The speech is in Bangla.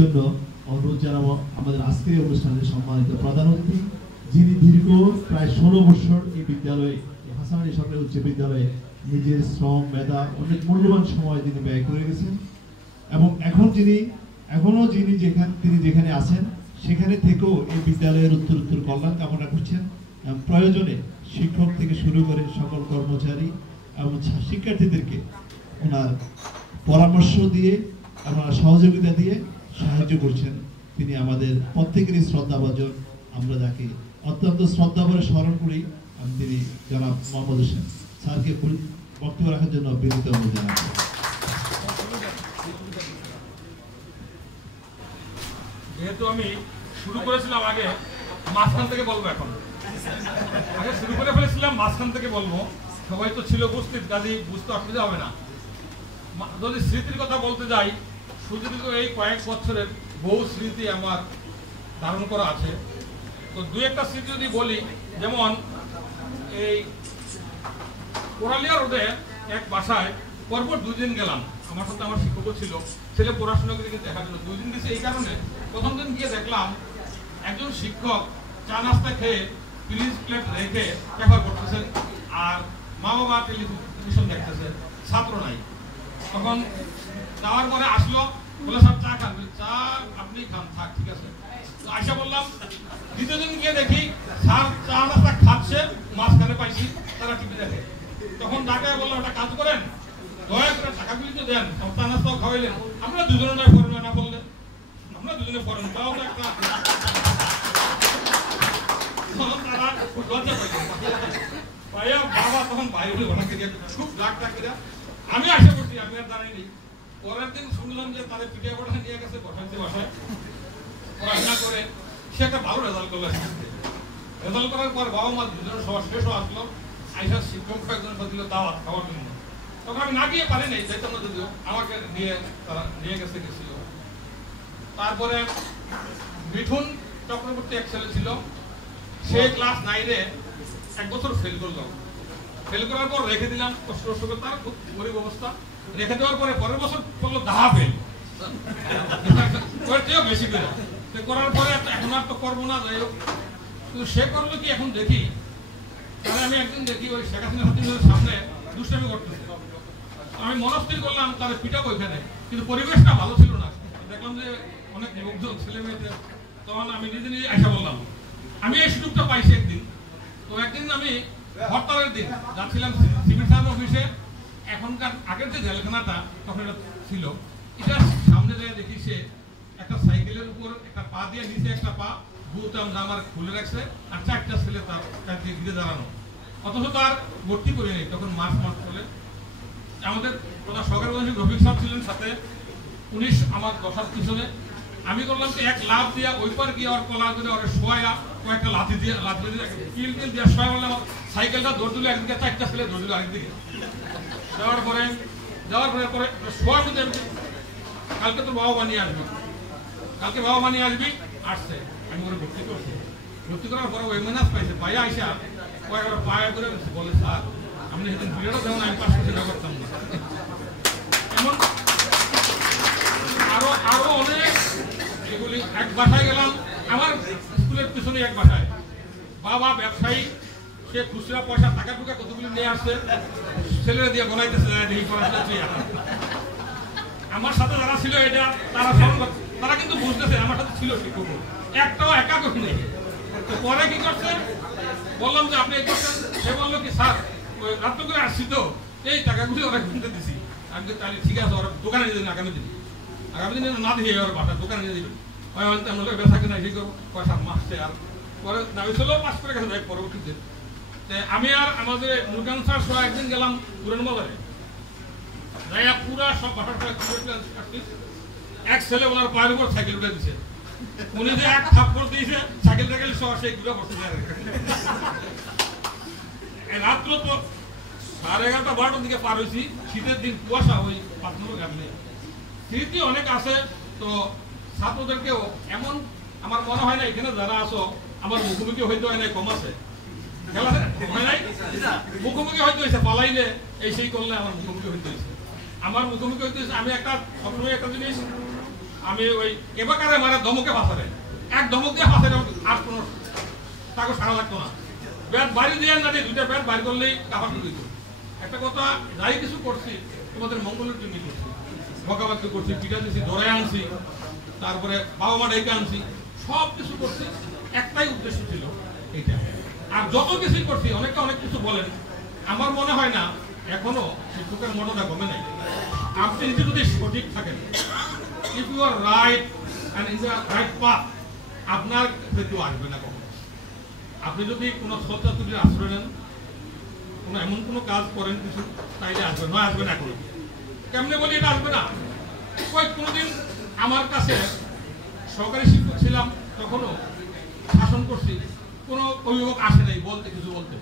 জন্য অনুরোধ জানাবো আমাদের আজকের অনুষ্ঠানের সম্মানিত প্রধান অতিথি, যিনি দীর্ঘ প্রায় 16 বছর এই বিদ্যালয়ে, হাসান আলী সরকারি উচ্চ বিদ্যালয়ে নিজের শ্রম মেধা অনেক মূল্যবান সময় তিনি ব্যয় করে গেছেন এবং তিনি যেখানে আছেন সেখানে থেকেও এই বিদ্যালয়ের উত্তরোত্তর কল্যাণ কামনা করছেন। প্রয়োজনে শিক্ষক থেকে শুরু করে সকল কর্মচারী এবং শিক্ষার্থীদেরকে ওনার পরামর্শ দিয়ে ওনার সহযোগিতা দিয়ে সাহায্য করছেন। তিনি আমাদের প্রত্যেকেরই শ্রদ্ধাভাজন, আমরা যাকে অত্যন্ত শ্রদ্ধা করে স্মরণ করি, তিনি জনাব মোহাম্মদ হোসেন স্যারকে বক্তব্য রাখার জন্য বিনীত অনুরোধ জানাচ্ছি। যেহেতু আমি শুরু করেছিলাম আগে মাঝখান থেকে বলবো, এখন আগে শুরু করে ফেলেছিলাম মাঝখান থেকে বলবো, সবাই তো ছিল উপস্থিত, কাজে বুঝতে অসুবিধা হবে না। যদি স্মৃতির কথা বলতে যাই, সুদীর্ঘ এই কয়েক বছরের বহু স্মৃতি আমার ধারণ করা আছে। তো দু একটা স্মৃতি যদি বলি, যেমন এই কোরালিয়া রোডে এক বাসায় পরপর 2 দিন গেলাম, আমার সাথে আমার শিক্ষকও ছিল, ছেলে পড়াশোনা করে দেখার জন্য 2 দিন গেছে। এই কারণে প্রথম দিন গিয়ে দেখলাম একজন শিক্ষক চা নাস্তা খেয়ে প্লিজ প্লেট রেখে পেপার করতেছেন, আর মা বাবা টেলিভিশন দেখতেছে, ছাত্র নাই। তখন যাওয়ার পরে আসলো, বলে স্যার চা খান, চা আপনি খান, থাক ঠিক আছে। তো আশা বললাম, দ্বিতীয় দিন গিয়ে দেখি স্যার চা নাস্তা খাচ্ছে, মাঝখানে পাইছি তারা টিভি দেখে। তখন ঢাকায় বললাম, একটা কাজ করেন, দয়া করে টাকাগুলি তো দেন, চা নাস্তাও খাওয়াইলেন, আমরা দুজনে নয় ফরেন না বললেন, আমরা দুজনে ফরেন, তাও তো একটা তারা লজ্জা পাইয়া বাবা তখন বাইরে ঘটনা থেকে খুব রাগ টাকিরা। আমি আশা করছি, আমি আর দাঁড়াইনি। পরের দিন শুনলাম যে তাদের পিটিয়া পড়া নিয়ে গেছে বসাইতে, বসায় পড়াশোনা করে সে একটা ভালো রেজাল্ট করলো। রেজাল্ট করার পর বাবা মা দুজনের সবার শেষও আসলো, আইসা শিক্ষক কয়েকজন দিল দাওয়াত খাওয়ার জন্য। তখন আমি না গিয়ে পারি নাই, যাইতাম না, যদিও আমাকে তারা নিয়ে গেছিল। তারপরে মিঠুন চক্রবর্তী এক ছেলে ছিল, সে ক্লাস 9-এ 1 বছর ফেল করলো। ফেল করার পর রেখে দিলাম, কষ্ট করে, তার খুব গরিব অবস্থা। রেখে দেওয়ার পরে পরের বছর করলো দাহা ফেল, বেশি করে করার পরে এখন আর তো করবো না, যাই হোক। কিন্তু সে করলো কি এখন দেখি, তাহলে আমি একদিন দেখি ওই শেখ হাসিনা হাতিমের সামনে দুষ্টামি করতেছে। আমি মনস্থির করলাম তাদের পিটাবো ওইখানে, কিন্তু পরিবেশটা ভালো ছিল না। দেখলাম যে অনেক মুগ্ধ ছেলে মেয়েদের, তখন আমি নিজে আশা বললাম, আমি এই সুযোগটা পাইছি একদিন। তো একদিন আমি হরতালের দিন যাচ্ছিলাম সিভিল সার্জন অফিসে, এখনকার আগের যে জেলখানাটা তখন এটা ছিল, এটা সামনে যেয়ে দেখি সে একটা সাইকেলের উপর একটা পা দিয়ে, নিচে একটা পা বুতাম জামার খুলে রাখছে, আর 4টা ছেলে তার দিয়ে ঘিরে দাঁড়ানো, অথচ তার ভর্তি করে নেই। তখন মার্চ চলে, আমাদের প্রধান সরকারি রফিক সাহেব ছিলেন সাথে, 19 আমার বসার পিছনে। আমি করলাম যে এক লাভ দিয়া ওই পার গিয়ে আর কলা করে ওরা শোয়া, কয়েকটা লাথি দিয়ে কিল দিয়ে শোয়া বললে আমার সাইকেলটা দৌড় দিল একদিকে, 4টা ছেলে দৌড় দিল আরেকদিকে। যাওয়ার পরে শোয়ার মধ্যে কালকে তোর বাবা বানিয়ে আসবি, কালকে বাবা বানিয়ে আসবি, আসছে। আমি ওরা ভর্তি করছি, ভর্তি করার পরে ওই মেনাস পাইছে, পাইয়া আইসা কয়েকবার পায়ে করে বলে, স্যার আপনি সেদিন পিরিয়ডও যেমন আমি 5 টাকা করতাম না। এমন আরো অনেক এগুলি। এক বাসায় গেলাম, আমার স্কুলের পিছনে এক বাসায়, বাবা ব্যবসায়ী, সে খুচরা পয়সা টাকা টুকা কতগুলি নিয়ে আসছে, ছেলেরা দিয়ে গনাইতেছে, আমার সাথে যারা ছিল এটা তারা কিন্তু বুঝতেছে আমার সাথে ছিল শিক্ষক, একটাও একা করে নেই। পরে কি করছে বললাম যে আপনি এই করছেন, সে বললো কি স্যার ওই রাত্র করে আসছি তো, এই টাকাগুলি ওরা কিনতে দিছি। আমি তো তাহলে ঠিক আছে, ওরা দোকানে নিয়ে দিন, আগামী দিন না দিয়ে ওর বাসা দোকানে নিয়ে দিবেন, বেচা কিনা সেই পয়সা মাসছে। আর পরে দাবি ছিল 5 করে গেছে পরবর্তীতে। আমি আর আমাদের নুরকান স্যার সহ একদিন গেলাম পুরান বাজারে, যাইয়া পুরা সব বাসার এক ছেলে ওনার পায়ের উপর সাইকেল উঠে দিচ্ছে, উনি যে এক থাপ্পড় দিয়েছে সাইকেল সহ সেই ঘুরে বসে যায়। রাত্র তো 11:30-12টার দিকে পার হয়েছি, শীতের দিন কুয়াশা, ওই পাথর গামলে স্মৃতি অনেক আছে। তো ছাত্রদেরকেও এমন আমার মনে হয় না এখানে যারা আসো আমার মুখোমুখি হইতে হয় নাই, কম আছে খেলা হয় নাই, মুখোমুখি হইতে হয়েছে, পালাইলে এই সেই করলে আমার মুখোমুখি হইতে হয়েছে, আমার মুখোমুখি হইতে হয়েছে। আমি একটা সবসময় একটা জিনিস আমি ওই এবাকারে মারে ধমকে ফাঁসারে এক ধমক দিয়ে ফাঁসারে আর কোনো তাকে সারা লাগতো না ব্যাট বাড়ি দিয়ে না দিয়ে দুইটা ব্যাট বাড়ি করলেই কাপড় দিত একটা কথা যাই কিছু করছি তোমাদের মঙ্গলের জন্য করছি বকাবাক্য করছি পিঠা দিছি ধরে আনছি তারপরে বাবা মা ডেকে আনছি সব কিছু করছি একটাই উদ্দেশ্য ছিল এইটা আর যত কিছুই করছি অনেকে অনেক কিছু বলেন আমার মনে হয় না এখনো শিক্ষকের মনটা কমে নাই আপনি যদি সঠিক থাকেন if you are right and in the right path আপনার কেউ আসবে না কখনো আপনি যদি কোনো ছাত্রীর আশ্রয় নেন কোনো এমন কোনো কাজ করেন কিছু তাইলে আসবে নয় আসবে না কোনো কেমনে বলি এটা আসবে না কয়েক কোনোদিন আমার কাছে সরকারি শিক্ষক ছিলাম তখনও শাসন করছি কোনো অভিভাবক আসে নাই বলতে কিছু বলতে